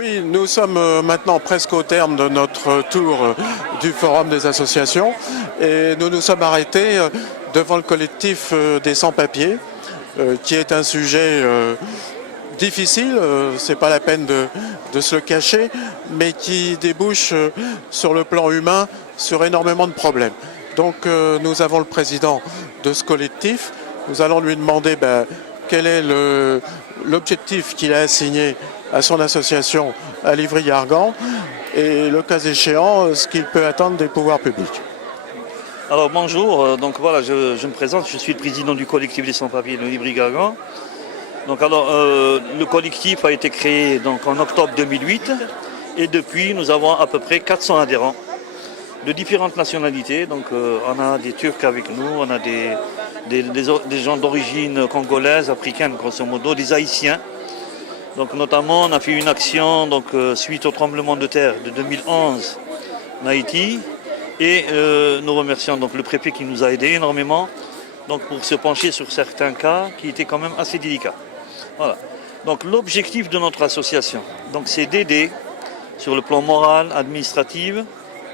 Oui, nous sommes maintenant presque au terme de notre tour du Forum des associations et nous nous sommes arrêtés devant le collectif des sans-papiers, qui est un sujet difficile, c'est pas la peine de se le cacher, mais qui débouche sur le plan humain sur énormément de problèmes. Donc nous avons le président de ce collectif, nous allons lui demander quel est l'objectif qu'il a assigné à son association à Livry-Gargan et le cas échéant, ce qu'il peut attendre des pouvoirs publics. Alors bonjour, donc voilà, je me présente, je suis le président du collectif des sans-papiers de Livry-Gargan. Donc alors, le collectif a été créé donc, en octobre 2008 et depuis nous avons à peu près 400 adhérents de différentes nationalités. Donc on a des Turcs avec nous, on a des gens d'origine congolaise, africaine grosso modo, des Haïtiens. Donc notamment on a fait une action donc, suite au tremblement de terre de 2011 en Haïti et nous remercions donc, le préfet qui nous a aidés énormément donc, pour se pencher sur certains cas qui étaient quand même assez délicats. Voilà. Donc l'objectif de notre association, c'est d'aider sur le plan moral, administratif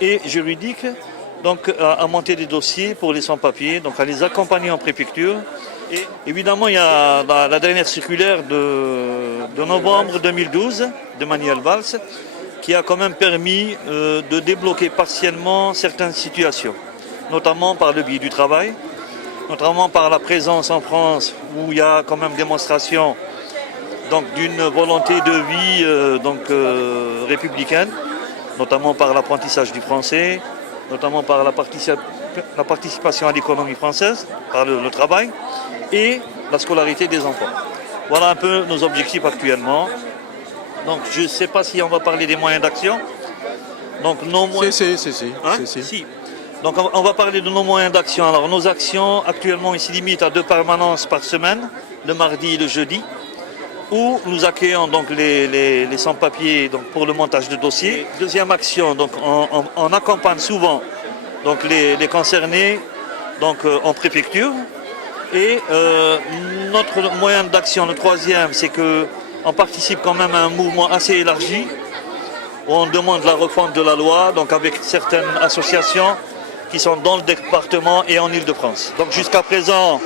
et juridique donc, à monter des dossiers pour les sans-papiers, donc à les accompagner en préfecture. Et évidemment, il y a la dernière circulaire de novembre 2012 de Manuel Valls qui a quand même permis de débloquer partiellement certaines situations, notamment par le biais du travail, notamment par la présence en France où il y a quand même démonstration d'une volonté de vie républicaine, notamment par l'apprentissage du français, notamment par la participation à l'économie française, par le travail et la scolarité des enfants. Voilà un peu nos objectifs actuellement. Donc je ne sais pas si on va parler des moyens d'action. Donc nos moyens... Si. Donc on va parler de nos moyens d'action. Alors nos actions actuellement ils se limitent à 2 permanences par semaine, le mardi et le jeudi, où nous accueillons donc les sans-papiers pour le montage de dossiers. Deuxième action, donc on accompagne souvent donc les concernés en préfecture. Et notre moyen d'action, le troisième, c'est qu'on participe quand même à un mouvement assez élargi où on demande la refonte de la loi, donc avec certaines associations qui sont dans le département et en Île-de-France. Donc jusqu'à présent,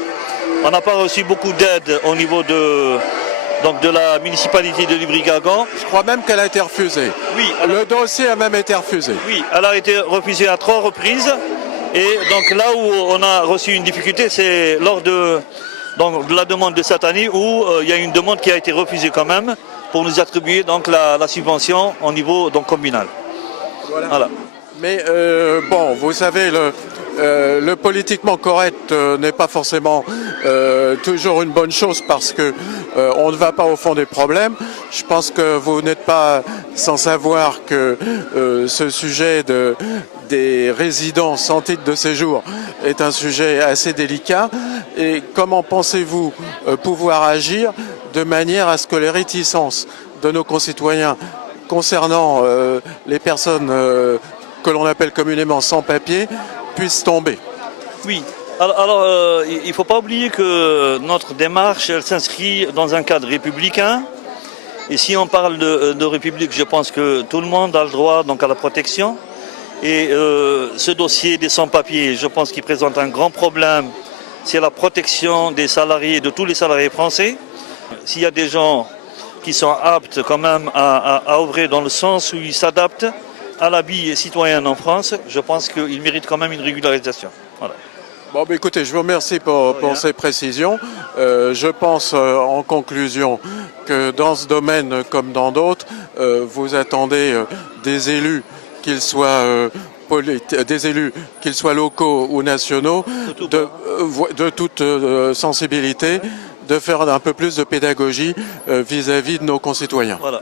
on n'a pas reçu beaucoup d'aide au niveau de la municipalité de Livry-Gargan. Je crois même qu'elle a été refusée. Oui. Le dossier a même été refusé. Oui, elle a été refusée à 3 reprises. Et donc là où on a reçu une difficulté, c'est lors de la demande de cette année où il y a une demande qui a été refusée quand même pour nous attribuer donc la subvention au niveau communal. Voilà. Mais bon, vous savez, le politiquement correct n'est pas forcément toujours une bonne chose parce que on ne va pas au fond des problèmes. Je pense que vous n'êtes pas sans savoir que ce sujet des résidents sans titre de séjour est un sujet assez délicat. Et comment pensez-vous pouvoir agir de manière à ce que les réticences de nos concitoyens concernant les personnes que l'on appelle communément sans-papiers puissent tomber? Oui. Alors il ne faut pas oublier que notre démarche elle s'inscrit dans un cadre républicain. Et si on parle de République, je pense que tout le monde a le droit à la protection. Et ce dossier des sans-papiers, je pense qu'il présente un grand problème. C'est la protection des salariés, de tous les salariés français. S'il y a des gens qui sont aptes quand même à œuvrer dans le sens où ils s'adaptent à la vie citoyenne en France, je pense qu'ils méritent quand même une régularisation. Voilà. Bon, écoutez, je vous remercie pour ces précisions. Je pense en conclusion que dans ce domaine comme dans d'autres, vous attendez des élus, qu'ils soient locaux ou nationaux, de toute sensibilité, de faire un peu plus de pédagogie vis-à-vis de nos concitoyens. Voilà.